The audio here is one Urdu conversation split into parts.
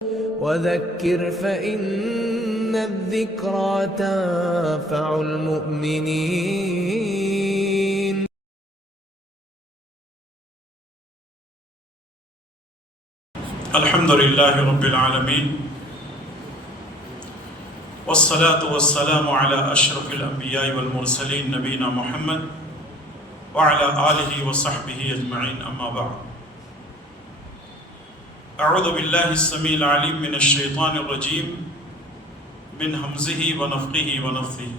وذكر فإن الذكرى تنفع المؤمنين. الحمد لله رب العالمين والصلاة والسلام على أشرف الأنبياء والمرسلين نبينا محمد وعلى آله وصحبه أجمعين، أما بعد. أعوذ بالله السميع العليم من الشيطان الرجيم من همزه ونفخه ونفثه.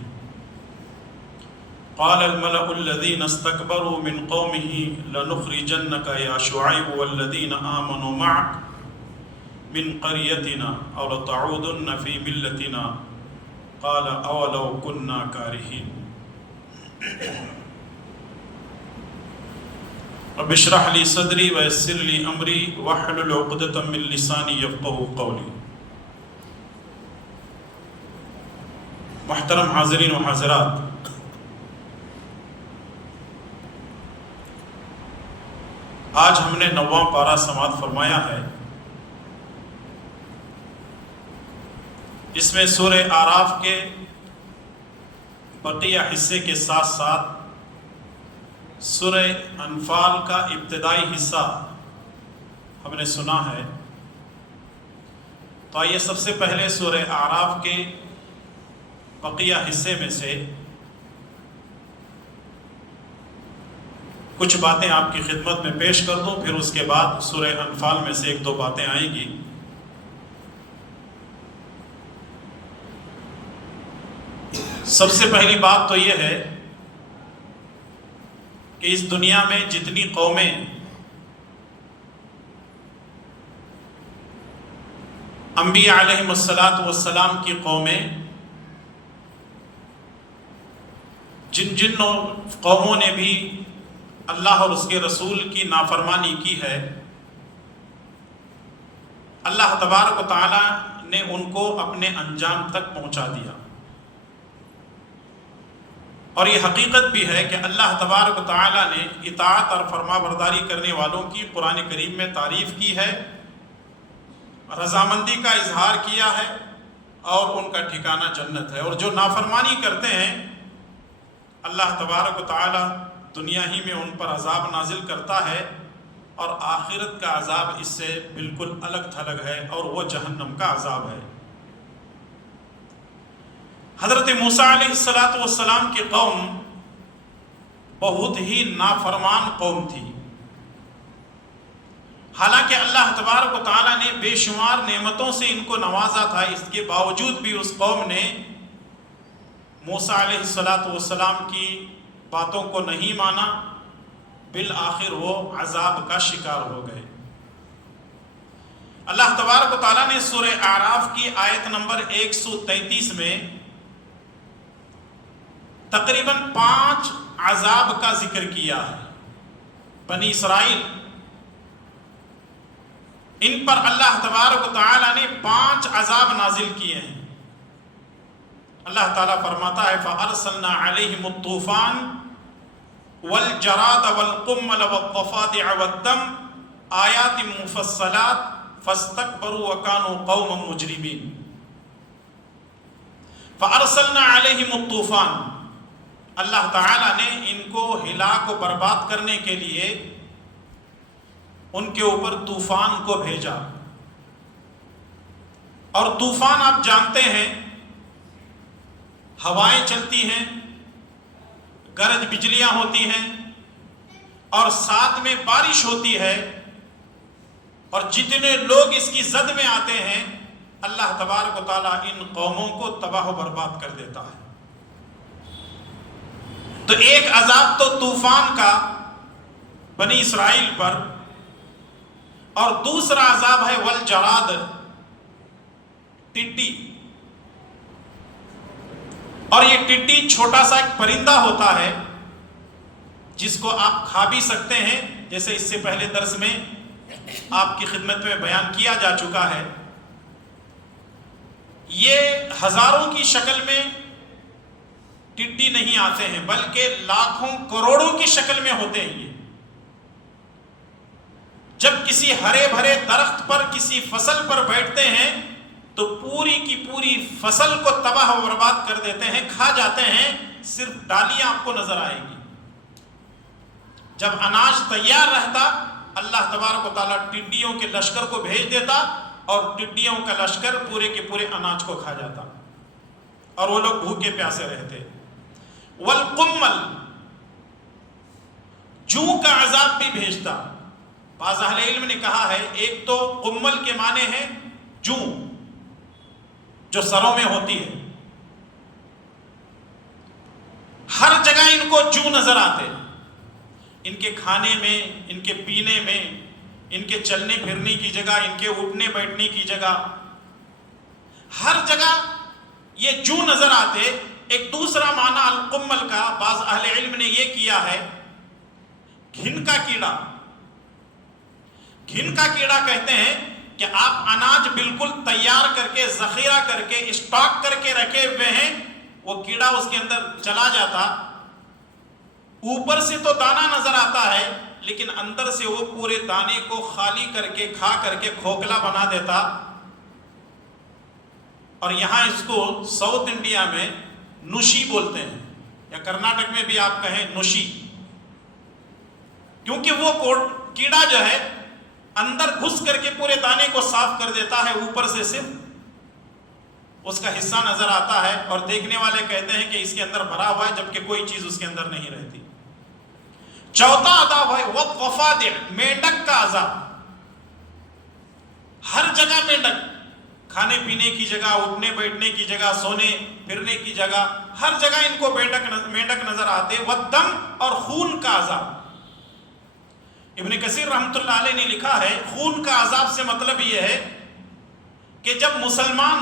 قال الملأ الذين استكبروا من قومه لنخرجنك يا شعيب والذين آمنوا معك من قريتنا أو لتعودن في ملتنا قال أولو كنا كارهين. رب اشرح لي صدري ويسر لي أمري واحلل عقدة من لساني يفقهوا قولي. محترم حاضرین و حاضرات، آج ہم نے 9واں پارہ سماعت فرمایا ہے. اس میں سورہ اعراف کے بقیہ حصے کے ساتھ ساتھ سورہ انفال کا ابتدائی حصہ ہم نے سنا ہے. تو آئیے سب سے پہلے سورہ اعراف کے بقیہ حصے میں سے کچھ باتیں آپ کی خدمت میں پیش کر دوں، پھر اس کے بعد سورہ انفال میں سے 1-2 باتیں آئیں گی. سب سے پہلی بات تو یہ ہے کہ اس دنیا میں جتنی قومیں انبیاء علیہم السلام کی قومیں، جن قوموں نے بھی اللہ اور اس کے رسول کی نافرمانی کی ہے، اللہ تبارک و تعالی نے ان کو اپنے انجام تک پہنچا دیا. اور یہ حقیقت بھی ہے کہ اللہ تبارک و تعالی نے اطاعت اور فرما برداری کرنے والوں کی قرآن کریم میں تعریف کی ہے، رضامندی کا اظہار کیا ہے، اور ان کا ٹھکانہ جنت ہے. اور جو نافرمانی کرتے ہیں اللہ تبارک و تعالی دنیا ہی میں ان پر عذاب نازل کرتا ہے، اور آخرت کا عذاب اس سے بالکل الگ تھلگ ہے، اور وہ جہنم کا عذاب ہے. حضرت موسیٰ علیہ السلام کی قوم بہت ہی نافرمان قوم تھی. حالانکہ اللہ تبارک و تعالیٰ نے بے شمار نعمتوں سے ان کو نوازا تھا، اس کے باوجود بھی اس قوم نے موسیٰ علیہ السلام کی باتوں کو نہیں مانا، بالآخر وہ عذاب کا شکار ہو گئے. اللہ تبارک و تعالیٰ نے سورہ اعراف کی آیت نمبر 133 میں تقریباً 5 عذاب کا ذکر کیا ہے. بنی اسرائیل، ان پر اللہ تبارک و تعالی نے 5 عذاب نازل کیے ہیں. اللہ تعالیٰ فرماتا ہے فَأَرْسَلْنَا عَلَيْهِمُ الطُّوفَانَ وَالْجَرَادَ وَالْقُمَّلَ وَالضَّفَادِعَ وَالدَّمَ آيَاتٍ مُفَصَّلَاتٍ فَاسْتَكْبَرُوا وَكَانُوا قَوْمًا مُجْرِمِينَ. فَأَرْسَلْنَا عَلَيْهِمُ الطُّوفَانَ، اللہ تعالیٰ نے ان کو ہلاک و برباد کرنے کے لیے ان کے اوپر طوفان کو بھیجا. اور طوفان آپ جانتے ہیں، ہوائیں چلتی ہیں، گرج بجلیاں ہوتی ہیں، اور ساتھ میں بارش ہوتی ہے، اور جتنے لوگ اس کی زد میں آتے ہیں اللہ تبارک و تعالیٰ ان قوموں کو تباہ و برباد کر دیتا ہے. تو ایک عذاب تو طوفان کا بنی اسرائیل پر، اور دوسرا عذاب ہے والجراد، ٹڈی. اور یہ ٹڈی چھوٹا سا ایک پرندہ ہوتا ہے جس کو آپ کھا بھی سکتے ہیں، جیسے اس سے پہلے درس میں آپ کی خدمت میں بیان کیا جا چکا ہے. یہ ہزاروں کی شکل میں ٹڈی نہیں آتے ہیں بلکہ لاکھوں کروڑوں کی شکل میں ہوتے ہیں یہ. جب کسی ہرے بھرے درخت پر کسی فصل پر بیٹھتے ہیں تو پوری کی پوری فصل کو تباہ و برباد کر دیتے ہیں، کھا جاتے ہیں، صرف ڈالیاں آپ کو نظر آئے گی۔ جب اناج تیار رہتا اللہ تبارک و تعالیٰ ٹڈیوں کے لشکر کو بھیج دیتا اور ٹڈیوں کا لشکر پورے کے پورے اناج کو کھا جاتا اور وہ لوگ بھوکے پیاسے رہتے۔ والقمل، جوں کا عذاب بھی بھیجتا۔ بعض اہل علم نے کہا ہے ایک تو قمل کے معنی ہے جوں جو سروں میں ہوتی ہے، ہر جگہ ان کو جوں نظر آتے، ان کے کھانے میں، ان کے پینے میں، ان کے چلنے پھرنے کی جگہ، ان کے اٹھنے بیٹھنے کی جگہ، ہر جگہ یہ جوں نظر آتے۔ ایک دوسرا معنی القمل کا بعض اہل علم نے یہ کیا ہے گھن کا کیڑا۔ گھن کا کیڑا کہتے ہیں کہ آپ اناج بالکل تیار کر کے، ذخیرہ کر کے، اسٹاک کر کے رکھے ہوئے ہیں، وہ کیڑا اس کے اندر چلا جاتا، اوپر سے تو دانہ نظر آتا ہے لیکن اندر سے وہ پورے دانے کو خالی کر کے، کھا کر کے کھوکھلا بنا دیتا۔ اور یہاں اس کو ساؤتھ انڈیا میں نوشی بولتے ہیں، یا کرناٹک میں بھی آپ کہیں نوشی، کیونکہ وہ کیڑا جو ہے اندر گھس کر کے پورے دانے کو صاف کر دیتا ہے، اوپر سے صرف اس کا حصہ نظر آتا ہے اور دیکھنے والے کہتے ہیں کہ اس کے اندر بھرا ہوا ہے، جبکہ کوئی چیز اس کے اندر نہیں رہتی۔ چوتھا عذاب ہے وَالضَّفَادِعِ، مینڈک کا عذاب۔ ہر جگہ مینڈک، کھانے پینے کی جگہ، اٹھنے بیٹھنے کی جگہ، سونے پھرنے کی جگہ، ہر جگہ ان کو مینڈک نظر آتے۔ وَالدَّمْ، اور خون کا عذاب۔ ابن کثیر رحمۃ اللہ علیہ نے لکھا ہے خون کا عذاب سے مطلب یہ ہے کہ جب مسلمان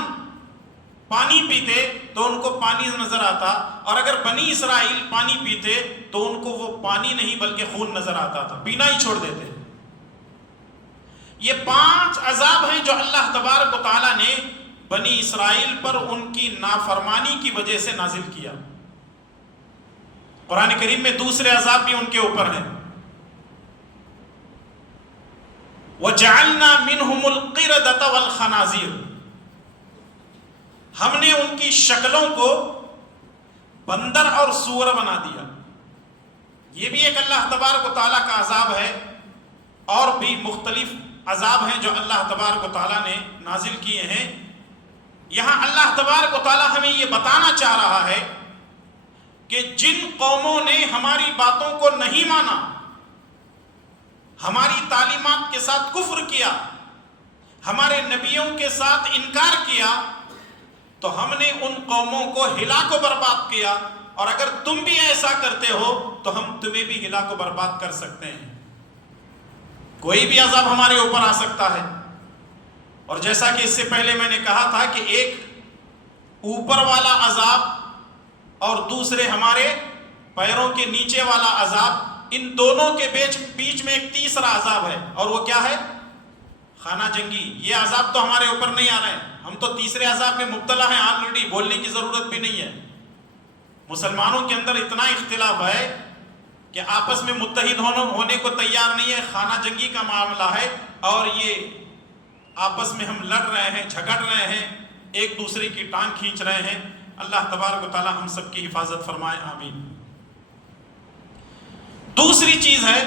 پانی پیتے تو ان کو پانی نظر آتا، اور اگر بنی اسرائیل پانی پیتے تو ان کو وہ پانی نہیں بلکہ خون نظر آتا تھا، پینا ہی چھوڑ دیتے۔ یہ 5 عذاب ہیں جو اللہ تبارک و تعالیٰ نے بنی اسرائیل پر ان کی نافرمانی کی وجہ سے نازل کیا۔ قرآن کریم میں دوسرے عذاب بھی ان کے اوپر ہیں۔ وَجَعَلْنَا مِنْهُمُ الْقِرَدَةَ وَالْخَنَازِيرَ، ہم نے ان کی شکلوں کو بندر اور سور بنا دیا۔ یہ بھی ایک اللہ تبارک و تعالیٰ کا عذاب ہے، اور بھی مختلف عذاب ہیں جو اللہ تبارک و تعالیٰ نے نازل کیے ہیں۔ یہاں اللہ تبارک و تعالیٰ ہمیں یہ بتانا چاہ رہا ہے کہ جن قوموں نے ہماری باتوں کو نہیں مانا، ہماری تعلیمات کے ساتھ کفر کیا، ہمارے نبیوں کے ساتھ انکار کیا، تو ہم نے ان قوموں کو ہلاک و برباد کیا، اور اگر تم بھی ایسا کرتے ہو تو ہم تمہیں بھی ہلاک و برباد کر سکتے ہیں۔ کوئی بھی عذاب ہمارے اوپر آ سکتا ہے، اور جیسا کہ اس سے پہلے میں نے کہا تھا کہ ایک اوپر والا عذاب اور دوسرے ہمارے پیروں کے نیچے والا عذاب، ان دونوں کے بیچ میں ایک تیسرا عذاب ہے، اور وہ کیا ہے؟ خانہ جنگی۔ یہ عذاب تو ہمارے اوپر نہیں آ رہے ہیں، ہم تو تیسرے عذاب میں مبتلا ہیں آلریڈی، بولنے کی ضرورت بھی نہیں ہے۔ مسلمانوں کے اندر اتنا اختلاف ہے کہ آپس میں متحد ہونے کو تیار نہیں ہے، خانہ جنگی کا معاملہ ہے، اور یہ آپس میں ہم لڑ رہے ہیں، جھگڑ رہے ہیں، ایک دوسرے کی ٹانگ کھینچ رہے ہیں۔ اللہ تبارک و تعالی ہم سب کی حفاظت فرمائے، آمین۔ دوسری چیز ہے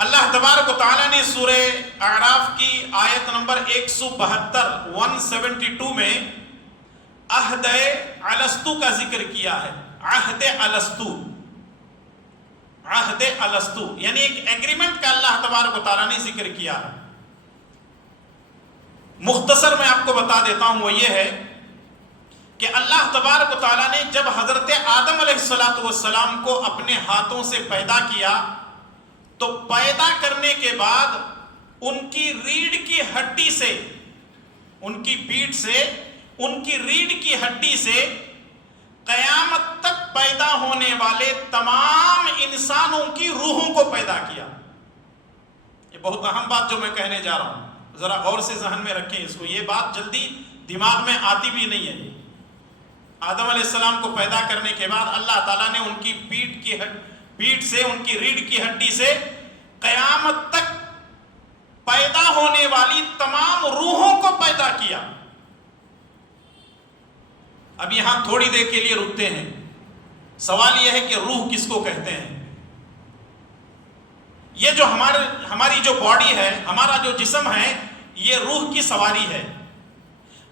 اللہ تبارک و تعالیٰ نے سورہ اعراف کی آیت نمبر 172 میں عہد الستو کا ذکر کیا ہے۔ عہد الستو یعنی ایک ایگریمنٹ کا اللہ تبارک و تعالیٰ نے ذکر کیا ہے۔ مختصر میں آپ کو بتا دیتا ہوں، وہ یہ ہے کہ اللہ تبارک و تعالیٰ نے جب حضرت آدم علیہ السلام کو اپنے ہاتھوں سے پیدا کیا تو پیدا کرنے کے بعد ان کی ریڑھ کی ہڈی سے، ان کی پیٹھ سے، ان کی ریڑھ کی ہڈی سے قیامت تک پیدا ہونے والے تمام انسانوں کی روحوں کو پیدا کیا۔ یہ بہت اہم بات جو میں کہنے جا رہا ہوں، ذرا غور سے ذہن میں رکھیں اس کو، یہ بات جلدی دماغ میں آتی بھی نہیں ہے۔ آدم علیہ السلام کو پیدا کرنے کے بعد اللہ تعالیٰ نے ان کی پیٹھ سے، ان کی ریڑھ کی ہڈی سے قیامت تک پیدا ہونے والی تمام روحوں کو پیدا کیا. اب یہاں تھوڑی دیر کے لیے رکتے ہیں. سوال یہ ہے کہ روح کس کو کہتے ہیں؟ یہ جو ہماری جو باڈی ہے، ہمارا جو جسم ہے، یہ روح کی سواری ہے.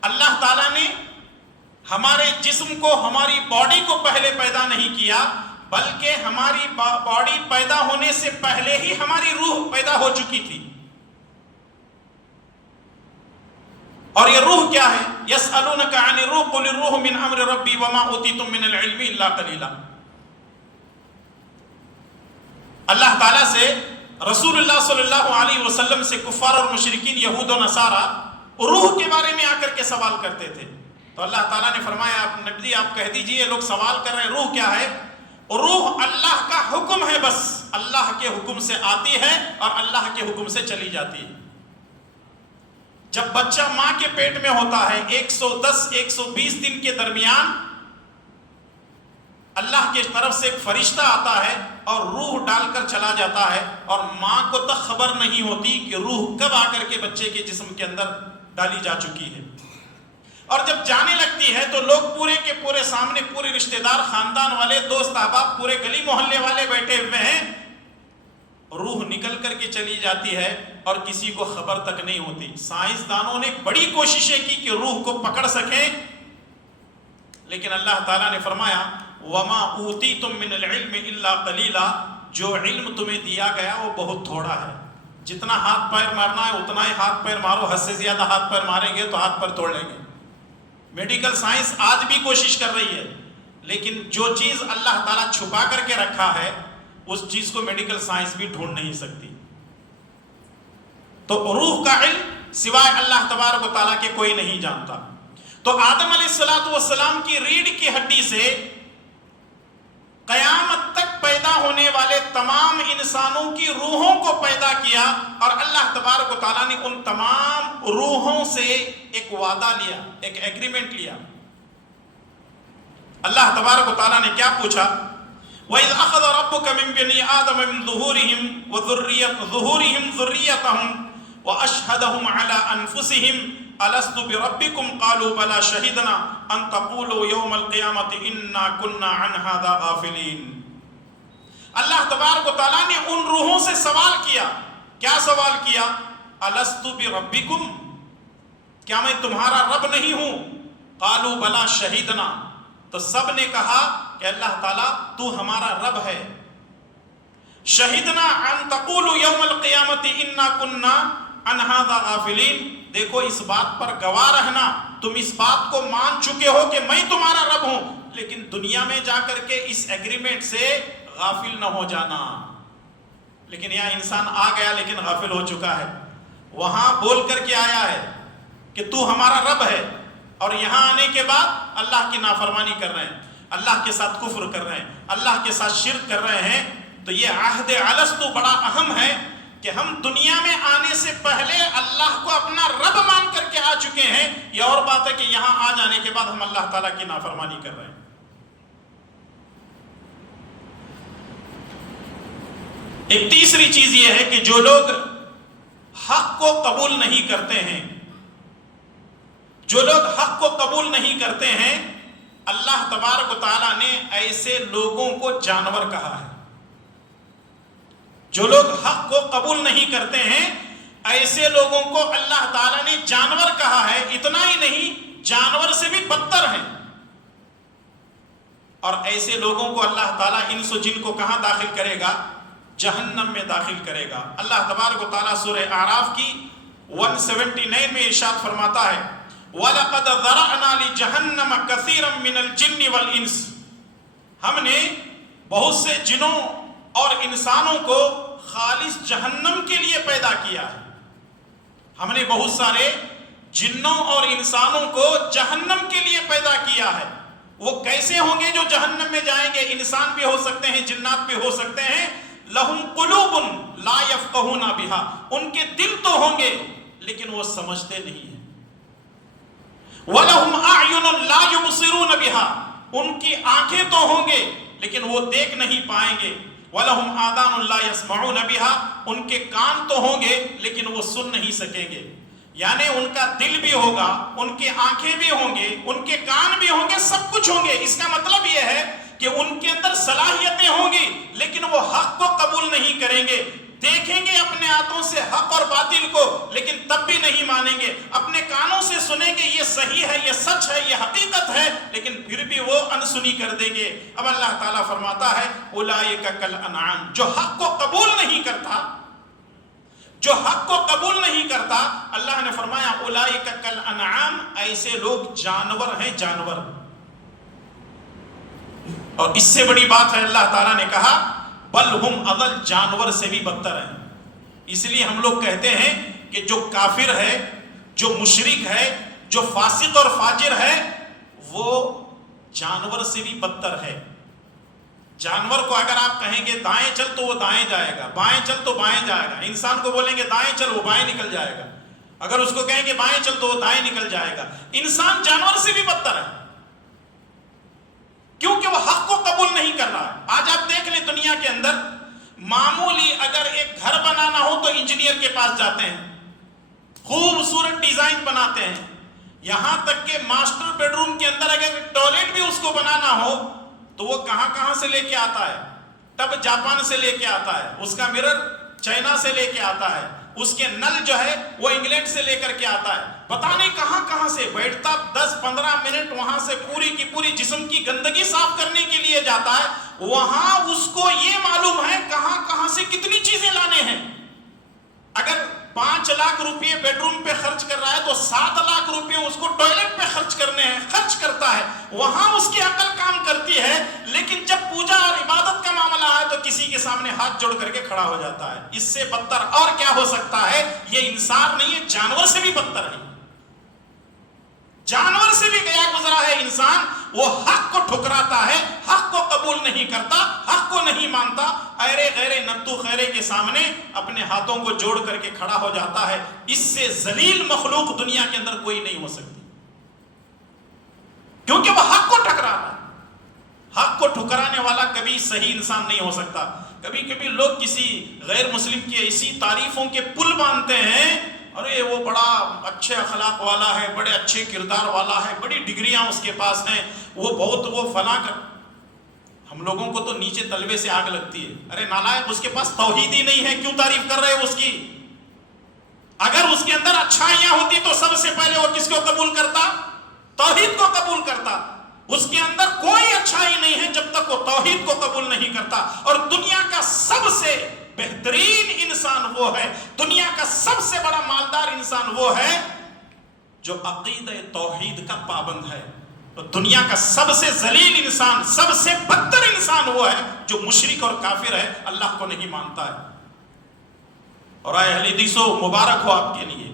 اللہ تعالیٰ نے ہمارے جسم کو، ہماری باڈی کو پہلے پیدا نہیں کیا، بلکہ ہماری باڈی پیدا ہونے سے پہلے ہی ہماری روح پیدا ہو چکی تھی. اور یہ روح کیا ہے؟ یسألونک عن الروح قل الروح من امر ربی وما اوتیتم من العلم الا قلیلا. اللہ تعالیٰ سے، رسول اللہ صلی اللہ علیہ وسلم سے کفار اور مشرکین یہود و نصارہ روح کے بارے میں آ کر کے سوال کرتے تھے. تو اللہ تعالیٰ نے فرمایا نبی آپ کہہ دیجئے لوگ سوال کر رہے ہیں روح کیا ہے؟ روح اللہ کا حکم ہے، بس اللہ کے حکم سے آتی ہے اور اللہ کے حکم سے چلی جاتی ہے. جب بچہ ماں کے پیٹ میں ہوتا ہے 110-120 دن کے درمیان اللہ کی طرف سے ایک فرشتہ آتا ہے اور روح ڈال کر چلا جاتا ہے، اور ماں کو تک خبر نہیں ہوتی کہ روح کب آ کر کے بچے کے جسم کے اندر ڈالی جا چکی ہے. اور جب جانے لگتی ہے تو لوگ پورے کے پورے سامنے، پورے رشتہ دار، خاندان والے، دوست احباب، پورے گلی محلے والے بیٹھے ہوئے ہیں. روح نکل کر کے چلی جاتی ہے اور کسی کو خبر تک نہیں ہوتی. سائنسدانوں نے بڑی کوششیں کی کہ روح کو پکڑ سکیں، لیکن اللہ تعالیٰ نے فرمایا وَمَا أُوتِيتُم مِّنَ الْعِلْمِ إِلَّا قَلِيلًا. جو علم تمہیں دیا گیا وہ بہت تھوڑا ہے. جتنا ہاتھ پیر مارنا ہے اتنا ہی ہاتھ پیر مارو، حد سے زیادہ ہاتھ پیر ماریں گے تو ہاتھ پیر توڑ لیں گے. میڈیکل سائنس آج بھی کوشش کر رہی ہے، لیکن جو چیز اللہ تعالیٰ چھپا کر کے رکھا ہے اس چیز کو میڈیکل سائنس بھی ڈھونڈ نہیں سکتی. تو روح کا علم سوائے اللہ تبارک و تعالیٰ کے کوئی نہیں جانتا. تو آدم علیہ السلام کی ریڑھ کی ہڈی سے قیامت تک پیدا ہونے والے تمام انسانوں کی روحوں کو پیدا کیا، اور اللہ تبارک و تعالیٰ نے ان تمام روحوں سے ایک وعدہ لیا، ایک ایگریمنٹ لیا. اللہ تبارک و تعالیٰ نے کیا پوچھا؟ وَإِذْ أَخَذَ رَبُّكَ مِنْ بَنِي آدَمَ مِنْ ظُهُورِهِمْ ذُرِّيَّتَهُمْ وَأَشْهَدَهُمْ عَلَىٰ أَنفُسِهِمْ أَلَسْتُ بِرَبِّكُمْ قَالُوا بَلَىٰ شَهِدْنَا أَن تَقُولُوا يَوْمَ الْقِيَامَةِ إِنَّا كُنَّا عَنْ هَٰذَا غَافِلِينَ. اللہ تبارک و تعالیٰ نے ان روحوں سے سوال کیا. کیا سوال کیا؟ أَلَسْتُ بِرَبِّكُمْ، کیا میں تمہارا رب نہیں ہوں؟ قَالُوا بَلَىٰ شَهِدْنَا، تو سب نے کہا کہ اللہ تعالیٰ تو ہمارا رب ہے. شہدنا ان تقولوا یوم القیامت انا کننا عن ھذا غافلین. دیکھو اس بات پر گواہ رہنا، تم اس بات کو مان چکے ہو کہ میں تمہارا رب ہوں، لیکن دنیا میں جا کر کے اس ایگریمنٹ سے غافل نہ ہو جانا. لیکن یہاں انسان آ گیا لیکن غافل ہو چکا ہے. وہاں بول کر کے آیا ہے کہ تو ہمارا رب ہے، اور یہاں آنے کے بعد اللہ کی نافرمانی کر رہے ہیں، اللہ کے ساتھ کفر کر رہے ہیں، اللہ کے ساتھ شرک کر رہے ہیں. تو یہ عہد الستو بڑا اہم ہے کہ ہم دنیا میں آنے سے پہلے اللہ کو اپنا رب مان کر کے آ چکے ہیں. یہ اور بات ہے کہ یہاں آ جانے کے بعد ہم اللہ تعالیٰ کی نافرمانی کر رہے ہیں. ایک تیسری چیز یہ ہے کہ جو لوگ حق کو قبول نہیں کرتے ہیں، جو لوگ حق کو قبول نہیں کرتے ہیں، اللہ تبارک و تعالیٰ نے ایسے لوگوں کو جانور کہا ہے. جو لوگ حق کو قبول نہیں کرتے ہیں ایسے لوگوں کو اللہ تعالیٰ نے جانور کہا ہے. اتنا ہی نہیں، جانور سے بھی بدتر ہیں. اور ایسے لوگوں کو اللہ تعالیٰ انس و جن کو کہاں داخل کرے گا؟ جہنم میں داخل کرے گا. اللہ تبارک و تعالیٰ سورہ اعراف کی 179 میں ارشاد فرماتا ہے وَلَقَدْ ذَرَعْنَا لِجَهَنَّمَ كَثِيرًا مِنَ الْجِنِّ وَالْإِنسِ. ہم نے بہت سے جنوں اور انسانوں کو خالص جہنم کے لیے پیدا کیا ہے. ہم نے بہت سارے جنوں اور انسانوں کو جہنم کے لیے پیدا کیا ہے. وہ کیسے ہوں گے جو جہنم میں جائیں گے؟ انسان بھی ہو سکتے ہیں، جنات بھی ہو سکتے ہیں. لَهُمْ قُلُوبٌ لَا يَفْقَهُونَ بِهَا، ان کے دل تو ہوں گے لیکن وہ سمجھتے نہیں ہیں. وَلَهُمْ أَعْيُنٌ لَا يُبْصِرُونَ بِهَا، ان کی آنکھیں تو ہوں گے لیکن وہ دیکھ نہیں پائیں گے. وَلَهُمْ آذَانٌ لَا يَسْمَعُونَ بِهَا، ان کے کان تو ہوں گے لیکن وہ سن نہیں سکیں گے. یعنی ان کا دل بھی ہوگا، ان کی آنکھیں بھی ہوں گے، ان کے کان بھی ہوں گے، سب کچھ ہوں گے. اس کا مطلب یہ ہے کہ ان کے اندر صلاحیتیں ہوں گی لیکن وہ حق کو قبول نہیں کریں گے. دیکھیں گے اپنے ہاتھوں سے حق اور باطل کو لیکن تب بھی نہیں مانیں گے. اپنے کانوں سے سنیں گے یہ صحیح ہے، یہ سچ ہے، یہ حقیقت ہے، لیکن پھر بھی وہ انسنی کر دیں گے. اب اللہ تعالیٰ فرماتا ہے اولئک کالانعام، جو حق کو قبول نہیں کرتا، جو حق کو قبول نہیں کرتا، اللہ نے فرمایا اولئک کالانعام، ایسے لوگ جانور ہیں، جانور. اور اس سے بڑی بات ہے اللہ تعالیٰ نے کہا بل ہم اضل، جانور سے بھی بدتر ہیں. اس لیے ہم لوگ کہتے ہیں کہ جو کافر ہے، جو مشرک ہے، جو فاسق اور فاجر ہے، وہ جانور سے بھی بدتر ہے. جانور کو اگر آپ کہیں گے دائیں چل تو وہ دائیں جائے گا، بائیں چل تو بائیں جائے گا. انسان کو بولیں گے دائیں چل، وہ بائیں نکل جائے گا. اگر اس کو کہیں گے بائیں چل تو وہ دائیں نکل جائے گا. انسان جانور سے بھی بدتر ہے کیونکہ وہ حق کو قبول نہیں کر رہا ہے. آج آپ دیکھ لیں دنیا کے اندر معمولی اگر ایک گھر بنانا ہو تو انجینئر کے پاس جاتے ہیں، خوبصورت ڈیزائن بناتے ہیں. یہاں تک کہ ماسٹر بیڈ روم کے اندر اگر ٹوائلٹ بھی اس کو بنانا ہو تو وہ کہاں سے لے کے آتا ہے؟ ٹب جاپان سے لے کے آتا ہے، اس کا مرر چائنا سے لے کے آتا ہے، اس کے نل جو ہے وہ انگلینڈ سے لے کر کے آتا ہے. پتہ نہیں کہاں سے بیٹھتا 10-15 منٹ وہاں سے پوری کی پوری جسم کی گندگی صاف کرنے کے لیے جاتا ہے. وہاں اس کو یہ معلوم ہے کہاں سے کتنی چیزیں لانے ہیں. اگر 5 لاکھ روپے بیڈ روم پہ خرچ کر رہا ہے تو 7 لاکھ روپے اس کو ٹوائلٹ پہ خرچ کرنے ہیں، خرچ کرتا ہے. وہاں اس کی عقل کام کرتی ہے، لیکن جب پوجا اور عبادت کا معاملہ ہے تو کسی کے سامنے ہاتھ جوڑ کر کے کھڑا ہو جاتا ہے. اس سے بدتر اور کیا ہو سکتا ہے؟ یہ انسان نہیں ہے، جانور سے بھی بدتر ہے. جانور سے بھی گیا گزرا ہے انسان. وہ حق کو ٹھکراتا ہے، حق کو قبول نہیں کرتا، حق کو نہیں مانتا، ایرے غیرے نتو خیرے کے سامنے اپنے ہاتھوں کو جوڑ کر کے کھڑا ہو جاتا ہے. اس سے ذلیل مخلوق دنیا کے اندر کوئی نہیں ہو سکتی کیونکہ وہ حق کو ٹکرا رہا ہے. حق کو ٹھکرانے والا کبھی صحیح انسان نہیں ہو سکتا. کبھی لوگ کسی غیر مسلم کی ایسی تعریفوں کے پل باندھتے ہیں، ارے وہ بڑا اچھے اخلاق والا ہے، بڑے اچھے کردار والا ہے، بڑی ڈگریاں اس کے پاس ہیں، وہ فلاں کر. ہم لوگوں کو تو نیچے تلوے سے آگ لگتی ہے. ارے نالائق، اس کے پاس توحید ہی نہیں ہے، کیوں تعریف کر رہے ہو اس کی؟ اگر اس کے اندر اچھائیاں ہوتی تو سب سے پہلے وہ کس کو قبول کرتا؟ توحید کو قبول کرتا. اس کے اندر کوئی اچھائی نہیں ہے جب تک وہ توحید کو قبول نہیں کرتا. اور دنیا کا سب سے بہترین انسان وہ ہے، دنیا کا سب سے بڑا مالدار انسان وہ ہے جو عقیدہ توحید کا پابند ہے. تو دنیا کا سب سے ذلیل انسان، سب سے بدتر انسان وہ ہے جو مشرک اور کافر ہے، اللہ کو نہیں مانتا ہے. اور اے اہل حدیثو مبارک ہو آپ کے لیے،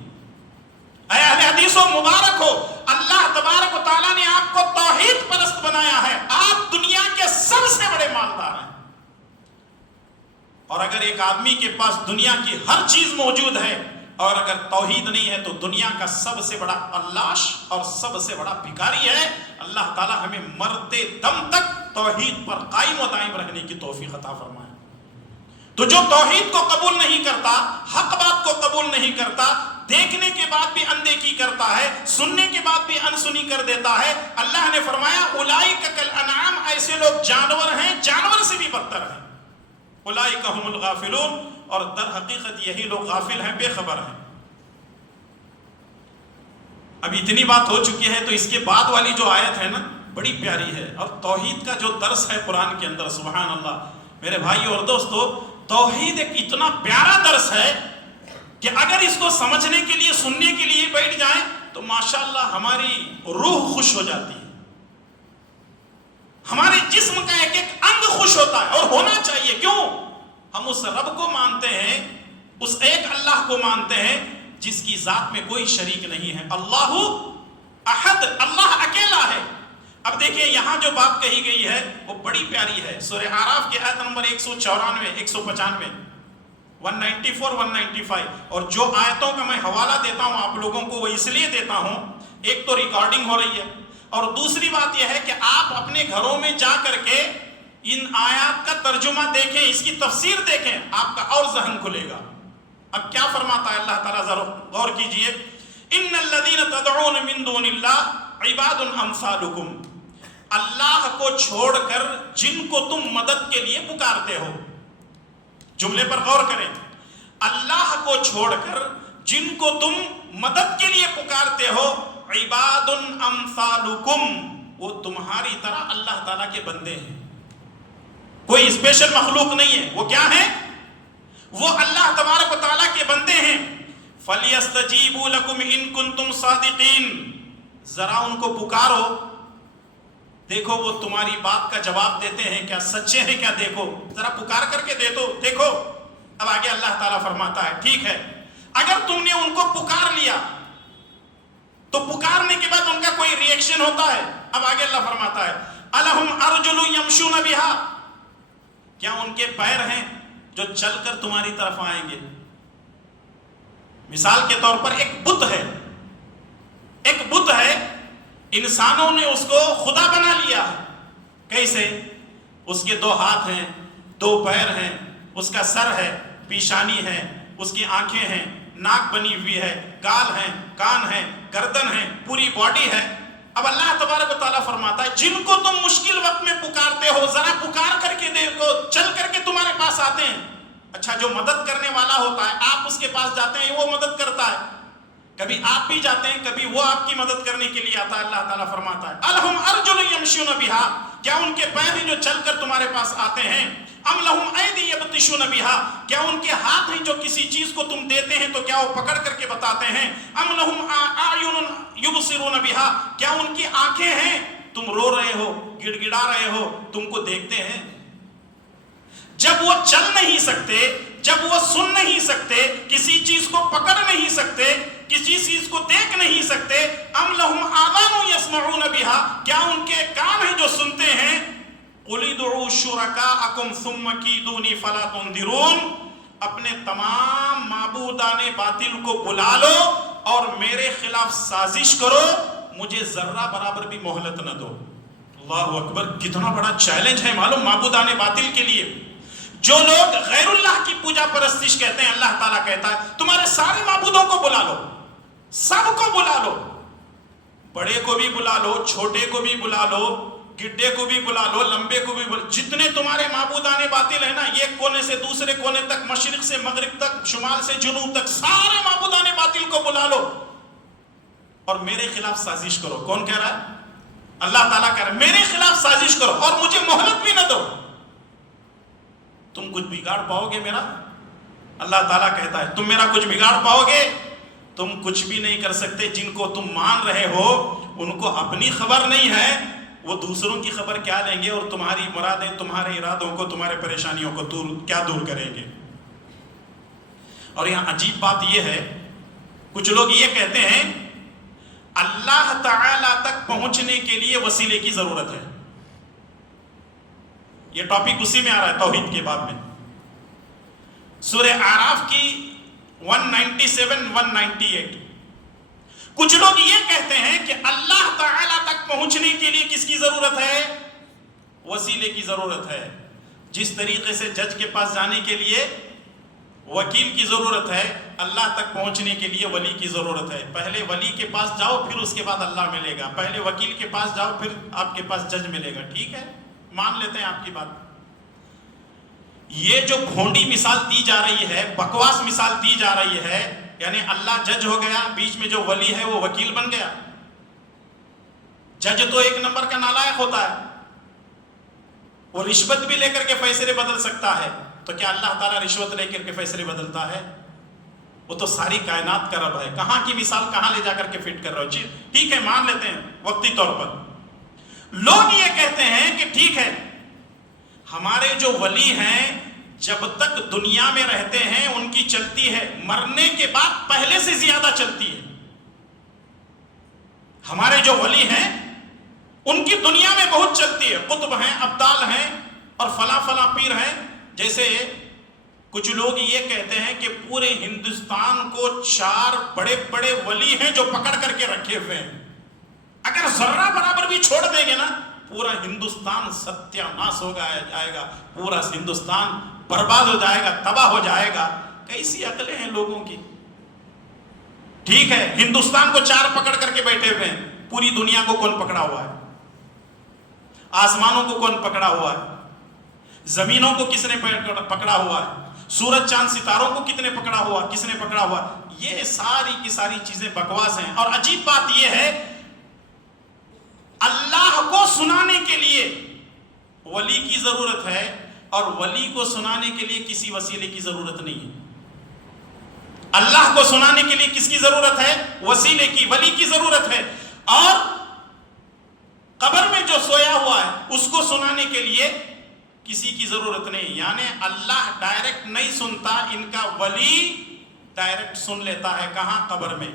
اے اہل حدیثو مبارک ہو، اللہ تبارک و تعالیٰ نے آپ کو توحید پرست بنایا ہے. آپ دنیا کے سب سے بڑے مالدار ہیں. اور اگر ایک آدمی کے پاس دنیا کی ہر چیز موجود ہے اور اگر توحید نہیں ہے تو دنیا کا سب سے بڑا علاش اور سب سے بڑا بھکاری ہے. اللہ تعالیٰ ہمیں مرتے دم تک توحید پر قائم و دائم رہنے کی توفیق عطا فرمائے. تو جو توحید کو قبول نہیں کرتا، حق بات کو قبول نہیں کرتا، دیکھنے کے بعد بھی اندیکھی کرتا ہے، سننے کے بعد بھی انسنی کر دیتا ہے، اللہ نے فرمایا اولئک کالانعام، ایسے لوگ جانور ہیں، جانور سے بھی بدتر ہیں. اولئک هم الغافلون، اور در حقیقت یہی لوگ غافل ہیں، بے خبر ہیں. اب اتنی بات ہو چکی ہے تو اس کے بعد والی جو آیت ہے نا بڑی پیاری ہے، اور توحید کا جو درس ہے قرآن کے اندر، سبحان اللہ میرے بھائی اور دوستو، توحید ایک اتنا پیارا درس ہے کہ اگر اس کو سمجھنے کے لیے، سننے کے لیے بیٹھ جائیں تو ماشاءاللہ ہماری روح خوش ہو جاتی ہے، ہمارے جسم کا ایک ایک انگ خوش ہوتا ہے. اور ہونا چاہیے. کیوں؟ ہم اس رب کو مانتے ہیں، اس ایک اللہ کو مانتے ہیں جس کی ذات میں کوئی شریک نہیں ہے. اللہ احد، اللہ اکیلا ہے. اب دیکھیں یہاں جو بات کہی گئی ہے وہ بڑی پیاری ہے. سورہ اعراف کی آیت نمبر 194 195 194 195. اور جو آیتوں کا میں حوالہ دیتا ہوں آپ لوگوں کو وہ اس لیے دیتا ہوں، ایک تو ریکارڈنگ ہو رہی ہے، اور دوسری بات یہ ہے کہ آپ اپنے گھروں میں جا کر کے ان آیات کا ترجمہ دیکھیں، اس کی تفسیر دیکھیں، آپ کا اور ذہن کھلے گا۔ اب کیا فرماتا ہے اللہ تعالیٰ، ذرا غور کیجئے، ان الذین تدعون من دون اللہ عباد امثالکم، اللہ کو چھوڑ کر جن کو تم مدد کے لیے پکارتے ہو، جملے پر غور کریں، اللہ کو چھوڑ کر جن کو تم مدد کے لیے پکارتے ہو، عباد امثالکم، وہ تمہاری طرح اللہ تعالیٰ کے بندے ہیں، کوئی اسپیشل مخلوق نہیں ہے، وہ کیا ہے؟ وہ اللہ تبارک و تعالیٰ کے بندے ہیں۔ فَلْيَسْتَجِيبُوا لَكُمْ إِن كُنتُمْ صَادِقِينَ، ذرا ان کو پکارو، دیکھو وہ تمہاری بات کا جواب دیتے ہیں کیا، سچے ہیں کیا، دیکھو ذرا پکار کر کے دیکھو۔ اب آگے اللہ تعالیٰ فرماتا ہے ٹھیک ہے، اگر تم نے ان کو پکار لیا تو پکارنے کے بعد ان کا کوئی ری ایکشن ہوتا ہے۔ اب آگے اللہ فرماتا ہے أَلَهُمْ أَرْجُلٌ يَمْشُونَ بِهَا، کیا ان کے پیر ہیں جو چل کر تمہاری طرف آئیں گے؟ مثال کے طور پر ایک بت ہے، انسانوں نے اس کو خدا بنا لیا ہے۔ کیسے؟ اس کے 2 ہاتھ ہیں، 2 پیر ہیں، اس کا سر ہے، پیشانی ہے، اس کی آنکھیں ہیں، ناک بنی ہوئی ہے، گال ہیں، کان ہیں، گردن ہے، پوری باڈی ہے۔ اب اللہ تبارک و تعالیٰ فرماتا ہے جن کو تم مشکل وقت میں پکارتے ہو، ذرا پکار کر کے دیکھو، چل کر کے تمہارے پاس آتے ہیں۔ اچھا، جو مدد کرنے والا ہوتا ہے، آپ اس کے پاس جاتے ہیں، وہ مدد کرتا ہے، کبھی آپ بھی جاتے ہیں، کبھی وہ آپ کی مدد کرنے کے لیے آتا ہے۔ اللہ تعالیٰ فرماتا ہے الہم ارجل یمشون بہا، کیا ان کے پیر ہیں جو چل کر تمہارے پاس آتے ہیں؟ ام لہم ایدی یبطشون بہا، کیا ان کے ہاتھ ہیں جو کسی چیز کو تم دیتے ہیں تو کیا وہ پکڑ کر کے بتاتے ہیں؟ ام لہم اعین یبصرون بہا، کیا ان کی آنکھیں ہیں، تم رو رہے ہو، گڑ گڑا رہے ہو، تم کو دیکھتے ہیں؟ جب وہ چل نہیں سکتے، جب وہ سن نہیں سکتے، کسی چیز کو پکڑ نہیں سکتے، کسی چیز کو دیکھ نہیں سکتے، ام لہم آذان یسمعون بہا، کیا ان کے کان ہیں جو سنتے ہیں؟ قل ادعوا شرکاءکم ثم کیدونی فلا تنظرون، اپنے تمام معبودان باطل کو بلا لو اور میرے خلاف سازش کرو، مجھے ذرہ برابر بھی مہلت نہ دو۔ اللہ اکبر، کتنا بڑا چیلنج ہے معلوم معبودان باطل کے لیے۔ جو لوگ غیر اللہ کی پوجا پرستش کہتے ہیں، اللہ تعالیٰ کہتا ہے تمہارے سارے معبودوں کو بلا لو، سب کو بلا لو، بڑے کو بھی بلا لو، چھوٹے کو بھی بلا لو، گڈے کو بھی بلا لو، لمبے کو بھی بلا لو، جتنے تمہارے معبودان باطل ہیں نا، ایک کونے سے دوسرے کونے تک، مشرق سے مغرب تک، شمال سے جنوب تک، سارے معبودان باطل کو بلا لو اور میرے خلاف سازش کرو۔ کون کہہ رہا ہے؟ اللہ تعالیٰ کہہ رہا ہے میرے خلاف سازش کرو اور مجھے مہلت بھی نہ دو۔ تم کچھ بگاڑ پاؤ گے میرا؟ اللہ تعالیٰ کہتا ہے تم میرا کچھ بگاڑ پاؤ گے؟ تم کچھ بھی نہیں کر سکتے۔ جن کو تم مان رہے ہو ان کو اپنی خبر نہیں ہے، وہ دوسروں کی خبر کیا لیں گے، اور تمہاری مرادیں، تمہارے ارادوں کو، تمہارے پریشانیوں کو دور کریں گے۔ اور یہاں عجیب بات یہ ہے، کچھ لوگ یہ کہتے ہیں اللہ تعالیٰ تک پہنچنے کے لیے وسیلے کی ضرورت ہے۔ یہ ٹاپک اسی میں آ رہا ہے توحید کے باب میں، سورہ اعراف کی 197 198۔ کچھ لوگ یہ کہتے ہیں کہ اللہ تعالیٰ تک پہنچنے کے لیے کس کی ضرورت ہے؟ وسیلے کی ضرورت ہے۔ جس طریقے سے جج کے پاس جانے کے لیے وکیل کی ضرورت ہے، اللہ تک پہنچنے کے لیے ولی کی ضرورت ہے۔ پہلے ولی کے پاس جاؤ، پھر اس کے بعد اللہ ملے گا، پہلے وکیل کے پاس جاؤ، پھر آپ کے پاس جج ملے گا۔ ٹھیک ہے، مان لیتے ہیں آپ کی بات۔ یہ جو بھونڈی مثال دی جا رہی ہے، بکواس مثال دی جا رہی ہے، یعنی اللہ جج ہو گیا، بیچ میں جو ولی ہے وہ وکیل بن گیا۔ جج تو ایک نمبر کا نالائق ہوتا ہے، وہ رشوت بھی لے کر کے فیصلے بدل سکتا ہے، تو کیا اللہ تعالیٰ رشوت لے کر کے فیصلے بدلتا ہے؟ وہ تو ساری کائنات کا رب ہے۔ کہاں کی مثال کہاں لے جا کر کے فٹ کر رہا ہو؟ جی ٹھیک ہے، مان لیتے ہیں وقتی طور پر۔ لوگ یہ کہتے ہیں کہ ٹھیک ہے، ہمارے جو ولی ہیں جب تک دنیا میں رہتے ہیں ان کی چلتی ہے، مرنے کے بعد پہلے سے زیادہ چلتی ہے۔ ہمارے جو ولی ہیں ان کی دنیا میں بہت چلتی ہے، قطب ہیں، ابدال ہیں اور فلاں فلاں پیر ہیں۔ جیسے کچھ لوگ یہ کہتے ہیں کہ پورے ہندوستان کو 4 بڑے بڑے ولی ہیں جو پکڑ کر کے رکھے ہوئے ہیں، اگر ذرہ برابر بھی چھوڑ دیں گے نا پورا ہندوستان ستیہ ناش ہو جائے گا، پورا ہندوستان برباد ہو جائے گا، تباہ ہو جائے گا۔ کیسی عقلیں ہیں لوگوں کی؟ ٹھیک ہے، ہندوستان کو چار پکڑ کر کے بیٹھے ہوئے ہیں، پوری دنیا کو کون پکڑا ہوا ہے؟ آسمانوں کو کون پکڑا ہوا ہے؟ زمینوں کو کس نے پکڑا ہوا ہے؟ سورج چاند ستاروں کو کتنے پکڑا ہوا؟ کس نے پکڑا ہوا؟ یہ ساری کی ساری چیزیں بکواس ہیں۔ اور عجیب بات یہ ہے، اللہ کو سنانے کے لیے ولی کی ضرورت ہے، اور ولی کو سنانے کے لیے کسی وسیلے کی ضرورت نہیں ہے۔ اللہ کو سنانے کے لیے کس کی ضرورت ہے؟ وسیلے کی، ولی کی ضرورت ہے۔ اور قبر میں جو سویا ہوا ہے اس کو سنانے کے لیے کسی کی ضرورت نہیں۔ یعنی اللہ ڈائریکٹ نہیں سنتا، ان کا ولی ڈائریکٹ سن لیتا ہے۔ کہاں؟ قبر میں۔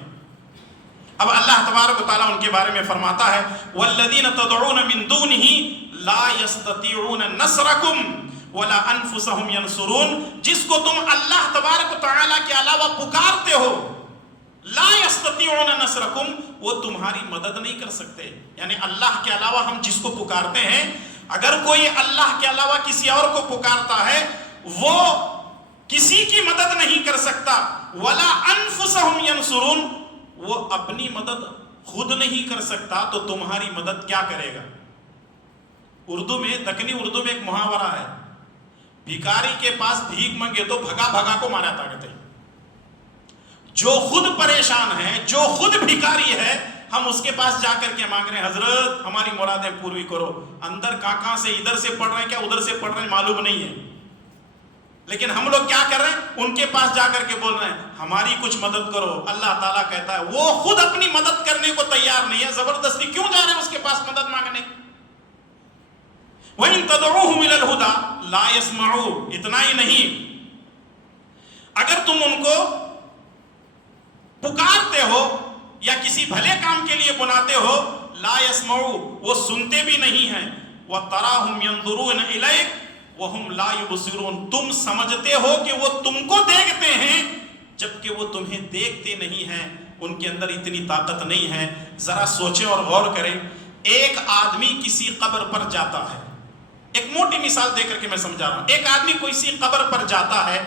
اب اللہ تبارک و تعالیٰ ان کے بارے میں فرماتا ہے وَالَّذِينَ تَدْعُونَ مِن دُونِهِ لَا يَسْتَطِيعُونَ نَصْرَكُمْ وَلَا أَنفُسَهُمْ يَنصُرُونَ۔ جس کو تم اللہ تبارک و تعالیٰ کے علاوہ پکارتے ہو، لا يَسْتَطِيعُونَ نَصْرَكُمْ، وہ تمہاری مدد نہیں کر سکتے۔ یعنی اللہ کے علاوہ ہم جس کو پکارتے ہیں، اگر کوئی اللہ کے علاوہ کسی اور کو پکارتا ہے، وہ کسی کی مدد نہیں کر سکتا۔ وَلَا أَنفُسَهُمْ يَنصُرُونَ، وہ اپنی مدد خود نہیں کر سکتا تو تمہاری مدد کیا کرے گا؟ اردو میں، دکنی اردو میں ایک محاورہ ہے، بھیکاری کے پاس بھیک منگے تو بھگا بھگا کو مارا طاقت ہے۔ جو خود پریشان ہے، جو خود بھیکاری ہے، ہم اس کے پاس جا کر کے مانگ رہے ہیں حضرت ہماری مرادیں پوری کرو۔ اندر کہاں سے، ادھر سے پڑھ رہے ہیں کیا ادھر سے پڑھ رہے ہیں معلوم نہیں ہے، لیکن ہم لوگ کیا کر رہے ہیں؟ ان کے پاس جا کر کے بول رہے ہیں ہماری کچھ مدد کرو۔ اللہ تعالیٰ کہتا ہے وہ خود اپنی مدد کرنے کو تیار نہیں ہے، زبردستی کیوں جا رہے ہیں اس کے پاس مدد مانگنے؟ وَإِن تَدْعُوهُمْ إِلَى الْهُدَى لَا يَسْمَعُونَ۔ اتنا ہی نہیں، اگر تم ان کو پکارتے ہو یا کسی بھلے کام کے لیے بلاتے ہو، لا يَسْمَعُونَ، وہ سنتے بھی نہیں ہیں۔ وَتَرَاهُمْ يَنظُرُونَ إِلَيْكَ وَهُمْ لَا يُبْصِرُونَ، تم سمجھتے ہو کہ وہ تم کو دیکھتے ہیں جبکہ وہ تمہیں دیکھتے نہیں ہیں، ان کے اندر اتنی طاقت نہیں ہے۔ ذرا سوچیں اور غور کریں، ایک آدمی کسی قبر پر جاتا ہے، ایک موٹی مثال دے کر کے میں سمجھا رہا ہوں، ایک آدمی کسی قبر پر جاتا ہے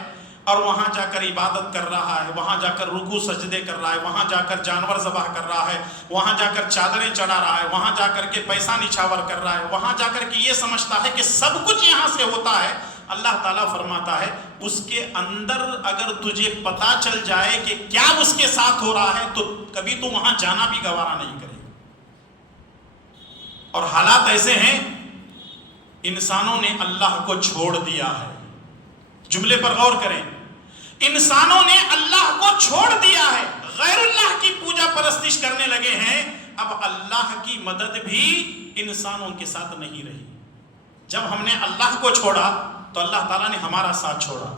اور وہاں جا کر عبادت کر رہا ہے، وہاں جا کر رکوع سجدے کر رہا ہے، وہاں جا کر جانور ذبح کر رہا ہے، وہاں جا کر چادریں چڑھا رہا ہے، وہاں جا کر کے پیسہ نچھاور کر رہا ہے، وہاں جا کر کے یہ سمجھتا ہے کہ سب کچھ یہاں سے ہوتا ہے۔ اللہ تعالیٰ فرماتا ہے اس کے اندر اگر تجھے پتا چل جائے کہ کیا اس کے ساتھ ہو رہا ہے تو کبھی تو وہاں جانا بھی گوارا نہیں کرے گا۔ اور حالات ایسے ہیں، انسانوں نے اللہ کو چھوڑ دیا ہے۔ جملے پر غور کریں، انسانوں نے اللہ کو چھوڑ دیا ہے، غیر اللہ کی پوجا پرستش کرنے لگے ہیں۔ اب اللہ کی مدد بھی انسانوں کے ساتھ نہیں رہی۔ جب ہم نے اللہ کو چھوڑا تو اللہ تعالیٰ نے ہمارا ساتھ چھوڑا۔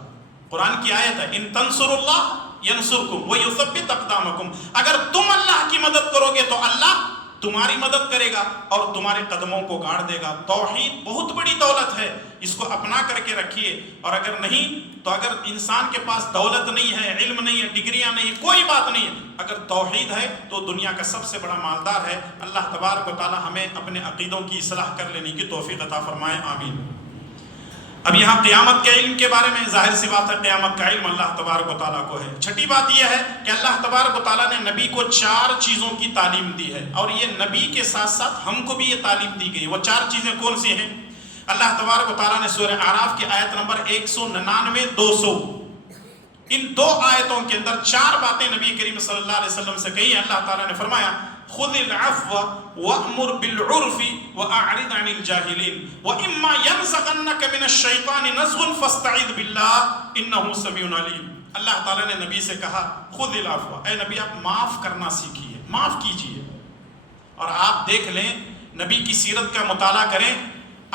قرآن کی آیت ہے ان تنصروا اللہ ینصرکم ویثبت اقدامکم، اگر تم اللہ کی مدد کرو گے تو اللہ تمہاری مدد کرے گا اور تمہارے قدموں کو گاڑ دے گا۔ توحید بہت بڑی دولت ہے، اس کو اپنا کر کے رکھیے۔ اور اگر نہیں تو اگر انسان کے پاس دولت نہیں ہے، علم نہیں ہے، ڈگریاں نہیں ہے، کوئی بات نہیں ہے، اگر توحید ہے تو دنیا کا سب سے بڑا مالدار ہے۔ اللہ تبارک و تعالی ہمیں اپنے عقیدوں کی اصلاح کر لینے کی توفیق عطا فرمائے، آمین۔ اب یہاں قیامت کے علم کے بارے میں ظاہر سی بات ہے، قیامت کا علم اللہ تبارک و تعالیٰ کو ہے۔ چھٹی بات یہ ہے کہ اللہ تبارک و تعالیٰ نے نبی کو 4 چیزوں کی تعلیم دی ہے، اور یہ نبی کے ساتھ ساتھ ہم کو بھی یہ تعلیم دی گئی۔ وہ 4 چیزیں کون سی ہیں؟ اللہ تبارک و تعالیٰ نے سورہ اعراف کی آیت نمبر 199 200 ان 2 آیتوں کے اندر 4 باتیں نبی کریم صلی اللہ علیہ وسلم سے کہی ہیں۔ اللہ تعالیٰ نے فرمایا خذ العفو وأمر بالعرف وأعرض عن الجاهلين وإما ينزغنك من الشيطان نزغ فاستعذ بالله إنه سميع عليم۔ اللہ تعالیٰ نے نبی سے کہا خذ العفو، اے نبی آپ معاف کرنا سیکھیے، معاف کیجیے۔ اور آپ دیکھ لیں، نبی کی سیرت کا مطالعہ کریں،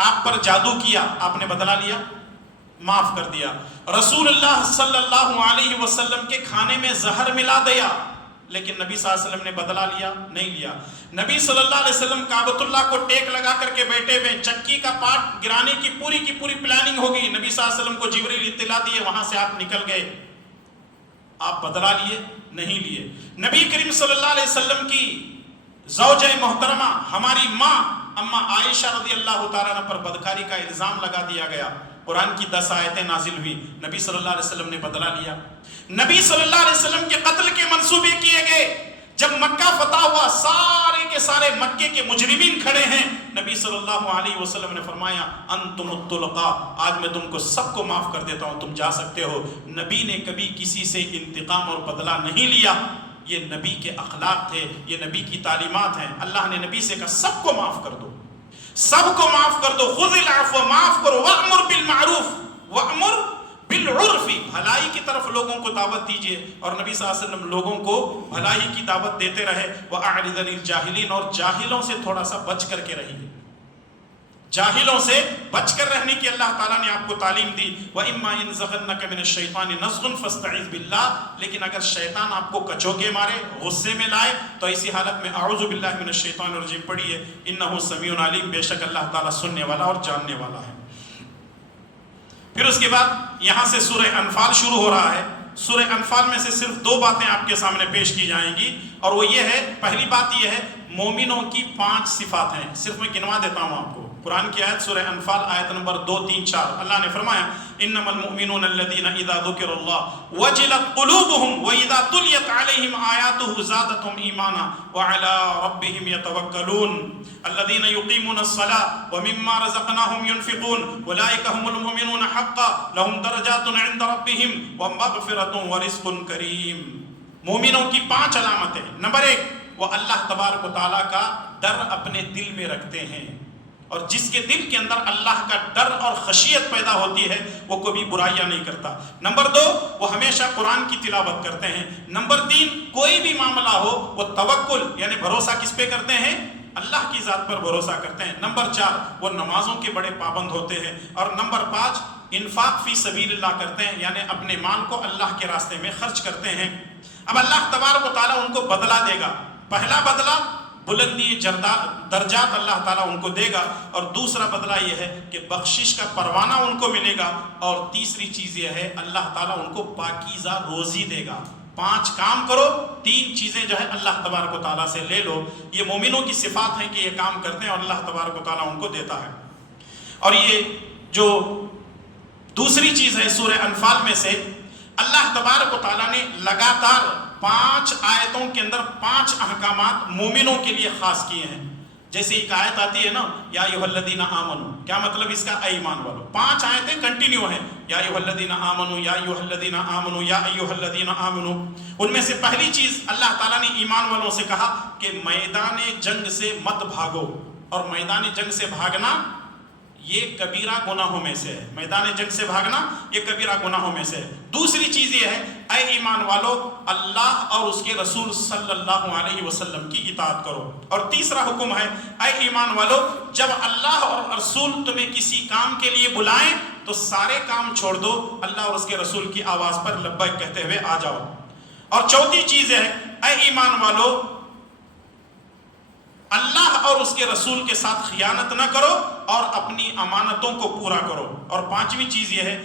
آپ پر جادو کیا، آپ نے بدلا لیا، معاف کر دیا۔ رسول اللہ صلی اللہ علیہ وسلم کے کھانے میں زہر ملا دیا، لیکن نبی صلی اللہ علیہ وسلم نے بدلا لیا نہیں لیا۔ نبی صلی اللہ علیہ وسلم کعبۃ اللہ کو ٹیک لگا کر کے بیٹھے ہوئے، چکی کا پاٹ گرانے کی پوری پلاننگ ہو گئی، نبی صلی اللہ علیہ وسلم کو جبریل اطلاع دیے، وہاں سے آپ نکل گئے، آپ بدلا لیے نہیں لیے۔ نبی کریم صلی اللہ علیہ وسلم کی زوجہ محترمہ ہماری ماں اما عائشہ رضی اللہ تعالیٰ عنہ پر بدکاری کا الزام لگا دیا گیا، قرآن کی 10 آیتیں نازل ہوئی، نبی صلی اللہ علیہ وسلم نے بدلہ لیا، نبی صلی اللہ علیہ وسلم کے قتل کے منصوبے کیے گئے۔ جب مکہ فتح ہوا، سارے کے سارے مکے کے مجرمین کھڑے ہیں، نبی صلی اللہ علیہ وسلم نے فرمایا انتم الطلقاء، آج میں تم کو سب کو معاف کر دیتا ہوں، تم جا سکتے ہو۔ نبی نے کبھی کسی سے انتقام اور بدلہ نہیں لیا، یہ نبی کے اخلاق تھے، یہ نبی کی تعلیمات ہیں۔ اللہ نے نبی سے کہا سب کو معاف کر دو، سب کو معاف کر دو، خذ العفو، معاف کرو، وامر بالمعروف وامر بالعرف، بھلائی کی طرف لوگوں کو دعوت دیجئے، اور نبی صلی اللہ علیہ وسلم لوگوں کو بھلائی کی دعوت دیتے رہے۔ وَأَعْرِضْ عَنِ الْجَاهِلِينَ، اور جاہلوں سے تھوڑا سا بچ کر کے رہیے، جاہلوں سے بچ کر رہنے کی اللہ تعالیٰ نے آپ کو تعلیم دی۔ وَإِمَّا يَنزَغَنَّكَ مِنَ الشَّيْطَانِ نَزْغٌ فَاسْتَعِذْ بِاللَّهِ، لیکن اگر شیطان آپ کو کچوکے مارے، غصے میں لائے، تو ایسی حالت میں اعوذ باللہ من الشیطان الرجیم پڑھیے، انہ سمیع علیم، بے شک اللہ تعالیٰ سننے والا اور جاننے والا ہے۔ پھر اس کے بعد یہاں سے سورہ انفال شروع ہو رہا ہے۔ سورہ انفال میں سے صرف 2 باتیں آپ کے سامنے پیش کی جائیں گی، اور وہ یہ ہے، پہلی بات یہ ہے مومنوں کی 5 صفات ہیں، صرف میں گنوا دیتا ہوں آپ کو۔ قرآن کی آیت سورہ انفال آیت نمبر 2، 3، 4، اللہ نے فرمایا انما المؤمنون الذين اذا ذكر الله وجلت قلوبهم واذا تليت عليهم آياته زادتهم ايمانا وعلى ربهم يتوكلون الذين يقيمون الصلاة ومما رزقناهم ينفقون اولئك هم المؤمنون حقا لهم درجات عند ربهم ومغفرة ورزق كريم۔ مومنوں کی 5 علامتیں۔ نمبر 1، وہ اللہ تبارک و تعالیٰ کا ڈر اپنے دل میں رکھتے ہیں، اور جس کے دل کے اندر اللہ کا ڈر اور خشیت پیدا ہوتی ہے وہ کبھی برائیاں نہیں کرتا۔ نمبر 2، وہ ہمیشہ قرآن کی تلاوت کرتے ہیں۔ نمبر 3، کوئی بھی معاملہ ہو وہ توکل یعنی بھروسہ کس پہ کرتے ہیں؟ اللہ کی ذات پر بھروسہ کرتے ہیں۔ نمبر 4، وہ نمازوں کے بڑے پابند ہوتے ہیں۔ اور نمبر 5، انفاق فی سبیل اللہ کرتے ہیں، یعنی اپنے مال کو اللہ کے راستے میں خرچ کرتے ہیں۔ اب اللہ تبارک و تعالیٰ ان کو بدلہ دے گا۔ پہلا بدلہ بلندی درجات اللہ تعالیٰ ان کو دے گا، اور دوسرا بدلہ یہ ہے کہ بخشش کا پروانہ ان کو ملے گا، اور تیسری چیز یہ ہے اللہ تعالیٰ ان کو پاکیزہ روزی دے گا۔ 5 کام کرو، 3 چیزیں جو ہے اللہ تبارک و تعالیٰ سے لے لو۔ یہ مومنوں کی صفات ہیں کہ یہ کام کرتے ہیں اور اللہ تبارک و تعالیٰ ان کو دیتا ہے۔ اور یہ جو دوسری چیز ہے سورہ انفال میں سے، اللہ تبارک و تعالیٰ نے لگاتار 5 آیتوں کے اندر 5 احکامات مومنوں کے لیے خاص کیے ہیں۔ جیسے ایک آیت آتی ہے نا، یا ایھا الذین آمنوا، کیا مطلب اس کا؟ اے ایمان والو۔ 5 آیتیں کنٹینیو ہیں، یا ایھا الذین آمنوا، یا ایھا الذین آمنوا، یا ایھا الذین آمنوا۔ ان میں سے پہلی چیز اللہ تعالیٰ نے ایمان والوں سے کہا کہ میدان جنگ سے مت بھاگو، اور میدان جنگ سے بھاگنا یہ کبیرہ گناہوں میں سے ہے۔ میدان جنگ سے بھاگنا یہ کبیرہ گناہوں میں سے ہے۔ دوسری چیز یہ ہے، اے ایمان والو اللہ اور اس کے رسول صلی اللہ علیہ وسلم کی اطاعت کرو۔ اور تیسرا حکم ہے، اے ایمان والو جب اللہ اور رسول تمہیں کسی کام کے لیے بلائیں تو سارے کام چھوڑ دو، اللہ اور اس کے رسول کی آواز پر لبیک کہتے ہوئے آ جاؤ۔ اور چوتھی چیز ہے، اے ایمان والو اللہ اور اس کے رسول کے ساتھ خیانت نہ کرو اور اپنی امانتوں کو پورا کرو۔ اور 5ویں چیز یہ ہے،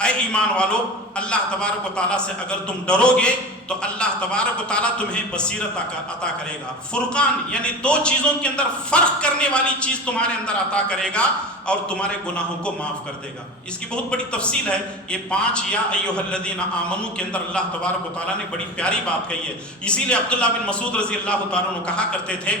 اے ایمان والو اللہ تبارک و تعالیٰ سے اگر تم ڈرو گے تو اللہ تبارک و تعالیٰ تمہیں بصیرت عطا کرے گا۔ فرقان یعنی 2 چیزوں کے اندر فرق کرنے والی چیز تمہارے اندر عطا کرے گا اور تمہارے گناہوں کو معاف کر دے گا۔ اس کی بہت بڑی تفصیل ہے۔ یہ 5 یا ایھا الذین آمنوا کے اندر اللہ تبارک و تعالیٰ نے بڑی پیاری بات کہی ہے۔ اسی لیے عبداللہ بن مسعود رضی اللہ تعالیٰ عنہ کہا کرتے تھے،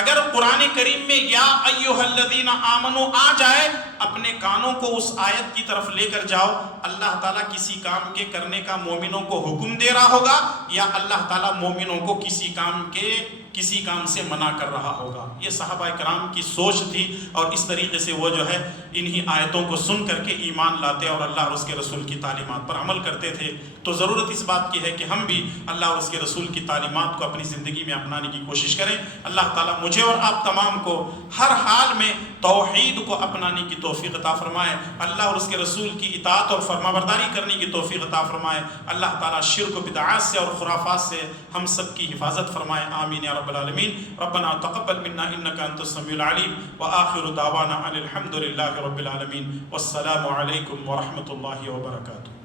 اگر قرآن کریم میں یا ایھا الذین آمنوا آ جائے، اپنے کانوں کو اس آیت کی طرف لے کر جاؤ، اللہ تعالیٰ کسی کام کے کرنے کا مومنوں کو حکم دے رہا ہوگا، یا اللہ تعالیٰ مومنوں کو کسی کام سے منع کر رہا ہوگا۔ یہ صحابہ کرام کی سوچ تھی، اور اس طریقے سے وہ جو ہے انہی آیتوں کو سن کر کے ایمان لاتے اور اللہ اور اس کے رسول کی تعلیمات پر عمل کرتے تھے۔ تو ضرورت اس بات کی ہے کہ ہم بھی اللہ اور اس کے رسول کی تعلیمات کو اپنی زندگی میں اپنانے کی کوشش کریں۔ اللہ تعالیٰ مجھے اور آپ تمام کو ہر حال میں توحید کو اپنانے کی توفیق عطا فرمائے، اللہ اور اس کے رسول کی اطاعت اور فرمانبرداری کرنے کی توفیق عطا فرمائے۔ اللہ تعالیٰ شرک و بدعات سے اور خرافات سے ہم سب کی حفاظت فرمائے، آمین یا رب العالمین۔ ربنا تقبل منا انك انت السميع العليم واخر دعوانا ان الحمد لله رب العالمين والسلام عليكم ورحمة الله وبركاته۔